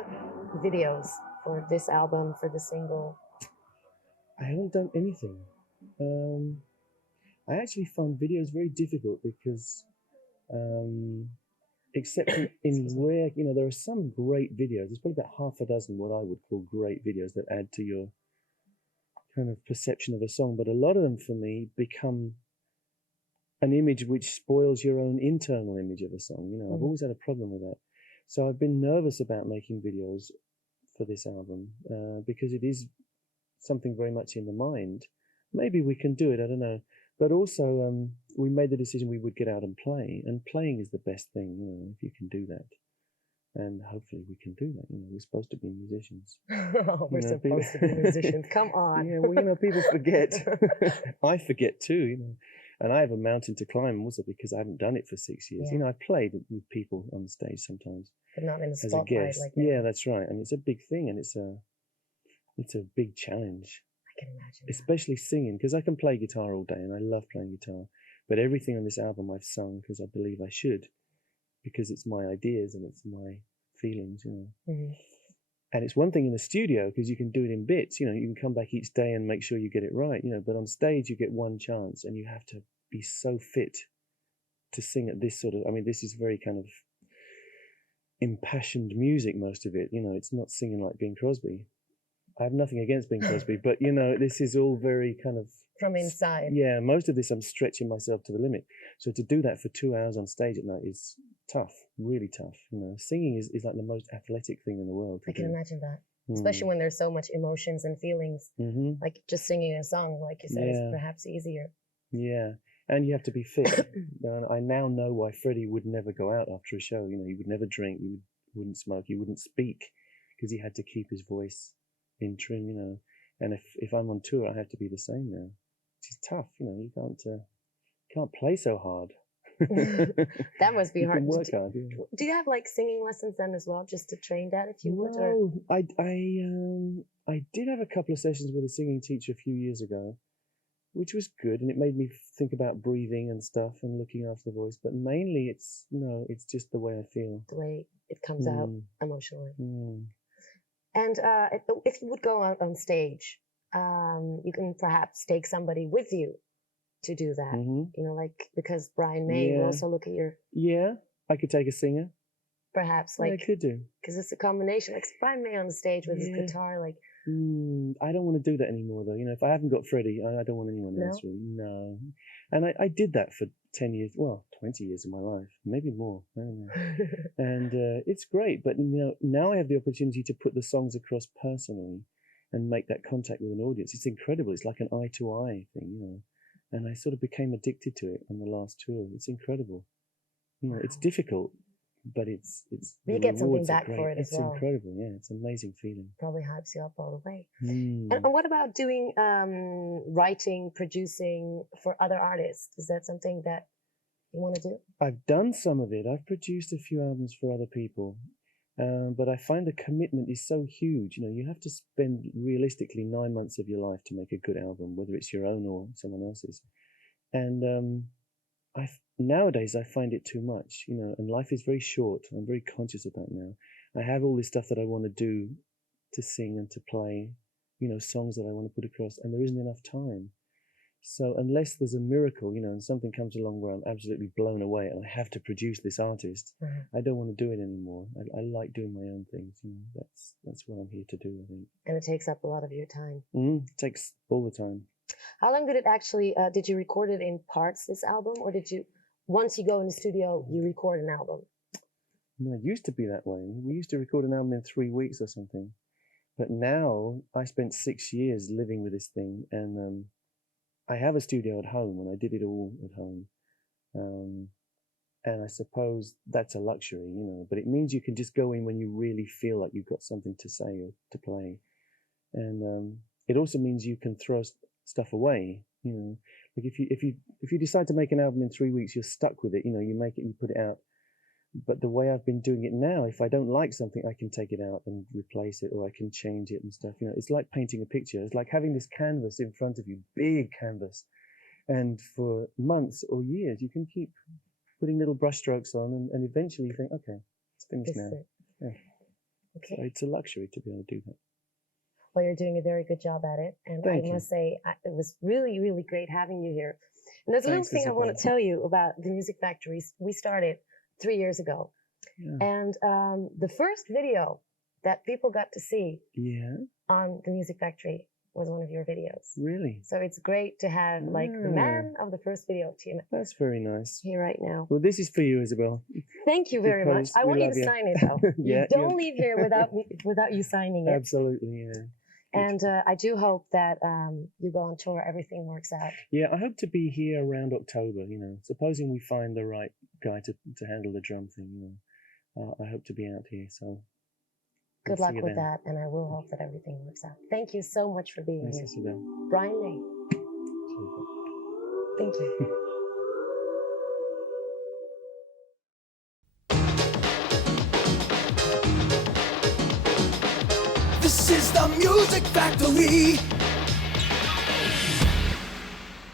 about videos for this album, for the single? I haven't done anything. I actually find videos very difficult because, except in rare, there are some great videos. There's probably about half a dozen what I would call great videos that add to your kind of perception of a song. But a lot of them, for me, become an image which spoils your own internal image of a song. I've always had a problem with that. So I've been nervous about making videos for this album because it is something very much in the mind. Maybe we can do it, I don't know. But also, we made the decision we would get out and play, and playing is the best thing, if you can do that. And hopefully we can do that. We're supposed to be musicians. Oh, we're supposed to be musicians. Come on. Yeah, well, people forget. I forget too, And I have a mountain to climb also because I haven't done it for 6 years. Yeah. I've played with people on the stage sometimes. But not in the as a spotlight guest. like that. Yeah, that's right. And it's a big thing, and it's a big challenge. I can imagine. Especially singing, because I can play guitar all day, and I love playing guitar. But everything on this album I've sung because I believe I should, because it's my ideas and it's my feelings, And it's one thing in the studio because you can do it in bits. You can come back each day and make sure you get it right. But on stage you get one chance, and you have to be so fit to sing at this sort of. I mean, this is very kind of impassioned music. Most of it, it's not singing like Bing Crosby. I have nothing against Bing Crosby, but this is all very kind of from inside. Yeah, most of this I'm stretching myself to the limit. So to do that for 2 hours on stage at night is tough, really tough. Singing is like the most athletic thing in the world. I can imagine that, especially when there's so much emotions and feelings. Like just singing a song, like you said, is perhaps easier. Yeah, and you have to be fit. I now know why Freddie would never go out after a show. He would never drink, he wouldn't smoke, he wouldn't speak, because he had to keep his voice in trim. And if I'm on tour, I have to be the same now, which is tough. You can't play so hard. That must be hard. Work hard, yeah. Do you have like singing lessons then as well, just to train that, if you would? No, I did have a couple of sessions with a singing teacher a few years ago, which was good, and it made me think about breathing and stuff and looking after the voice. But mainly, it's just the way I feel, the way it comes out emotionally. And if you would go out on stage, you can perhaps take somebody with you to do that. Because Brian May will also look at your. Yeah, I could take a singer. Perhaps, I could do. Because it's a combination. Like Brian May on the stage with his guitar, like. I don't want to do that anymore, though. If I haven't got Freddie, I don't want anyone else, really. No. And I did that for 10 years, 20 years of my life, maybe more. I don't know. And it's great. But, now I have the opportunity to put the songs across personally and make that contact with an audience. It's incredible. It's like an eye-to-eye thing, And I sort of became addicted to it on the last tour. It's incredible. It's difficult. But it's you get something back for it as well. It's incredible, yeah. It's an amazing feeling. Probably hypes you up all the way. And what about doing writing, producing for other artists? Is that something that you want to do? I've done some of it. I've produced a few albums for other people, but I find the commitment is so huge. You have to spend realistically 9 months of your life to make a good album, whether it's your own or someone else's. And nowadays I find it too much, and life is very short. I'm very conscious of that now. I have all this stuff that I want to do, to sing and to play, songs that I want to put across, and there isn't enough time. So unless there's a miracle, and something comes along where I'm absolutely blown away and I have to produce this artist, I don't want to do it anymore. I like doing my own things. That's what I'm here to do, I think. And it takes up a lot of your time. It takes all the time. How long did it actually, did you record it in parts, this album, or did you, once you go in the studio, you record an album? No, it used to be that way. We used to record an album in 3 weeks or something. But now, I spent 6 years living with this thing, and I have a studio at home, and I did it all at home. And I suppose that's a luxury, but it means you can just go in when you really feel like you've got something to say or to play. And it also means you can throw stuff away, like if you decide to make an album in 3 weeks, you're stuck with it. You make it, you put it out. But the way I've been doing it now, if I don't like something, I can take it out and replace it, or I can change it and stuff. It's like painting a picture. It's like having this canvas in front of you, big canvas, and for months or years you can keep putting little brush strokes on, and eventually you think, okay, it's finished now. Yeah. Okay. So it's a luxury to be able to do that. Well, you're doing a very good job at it. And Thank I you. must say, it was really, really great having you here. And there's a little Thanks, thing I want Isabel. to tell you about the Music Factory. We started 3 years ago. Yeah. And the first video that people got to see Yeah. on the Music Factory was one of your videos. Really? So it's great to have like the man of the first video, TMF, That's very nice. here right now. Well, this is for you, Isabel. Thank you very much. Because I we want you love to you. sign it though. Yeah, You don't leave here without you signing it. Absolutely, yeah. And I do hope that you go on tour, everything works out. Yeah, I hope to be here around October, you know. Supposing we find the right guy to handle the drum thing, you know. I hope to be out here, so. Good luck with that, and I will hope that everything works out. Thank you so much for being here. Isabel. Brian May. Thank you. This is the Music Factory.